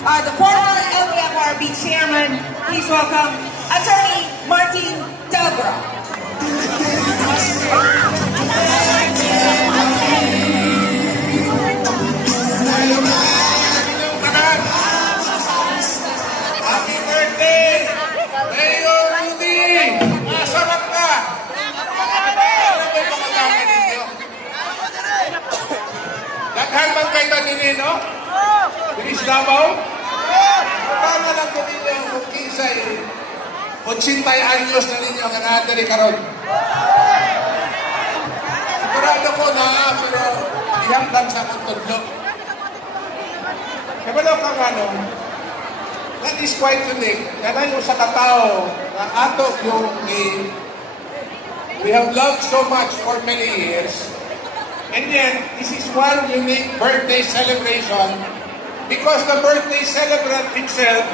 the former LAFRB chairman. Please welcome Attorney Martin Delgado. Happy birthday! Mayor Rudy! Masarap ka! Ano ba yung pagkakamit ninyo? Daghan bang kayo tanin, no? Bilis Davao? Paano lang po ninyo kung kisay 80 anyos na ninyo ang natin karon? Sigurado ko na, pero ihap lang sa kontodlo. Kabalo ka nga, no? That is quite unique. Yan yung sa katao na ato yung we have loved so much for many years. And then, this is one unique birthday celebration because the birthday celebrant himself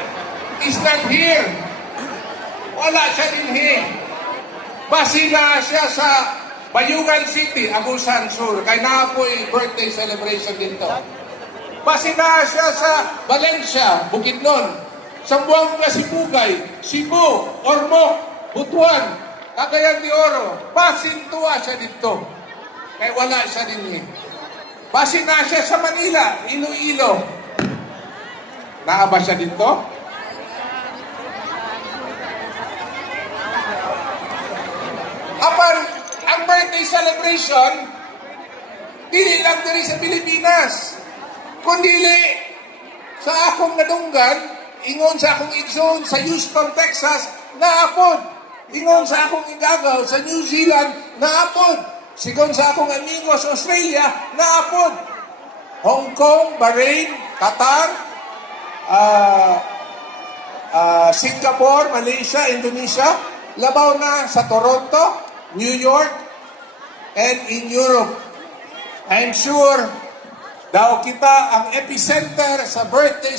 is not here. Wala siya din here. Basi na siya sa Bayugan City, Agusan Sur. Kaya na po'y birthday celebration dito. Basi na siya sa Valencia, Bukidnon. Sambuanga, Sibugay, Cebu, Ormoc, Butuan, Cagayan de Oro. Pasintuwa siya dito. Kaya wala siya din. Basi na siya sa Manila, Iloilo. Naaba siya dito? Apan, ang birthday celebration, dili lang diri sa Pilipinas, kundi sa akong nadunggan, ingon sa akong igsoon sa Houston, Texas, naapod. Ingon sa akong igagaw sa New Zealand, naapod. Sigon sa akong amigo sa Australia, naapod. Hong Kong, Bahrain, Qatar, Singapore, Malaysia, Indonesia, labaw na sa Toronto, New York, and in Europe. I'm sure daw kita ang epicenter sa birthday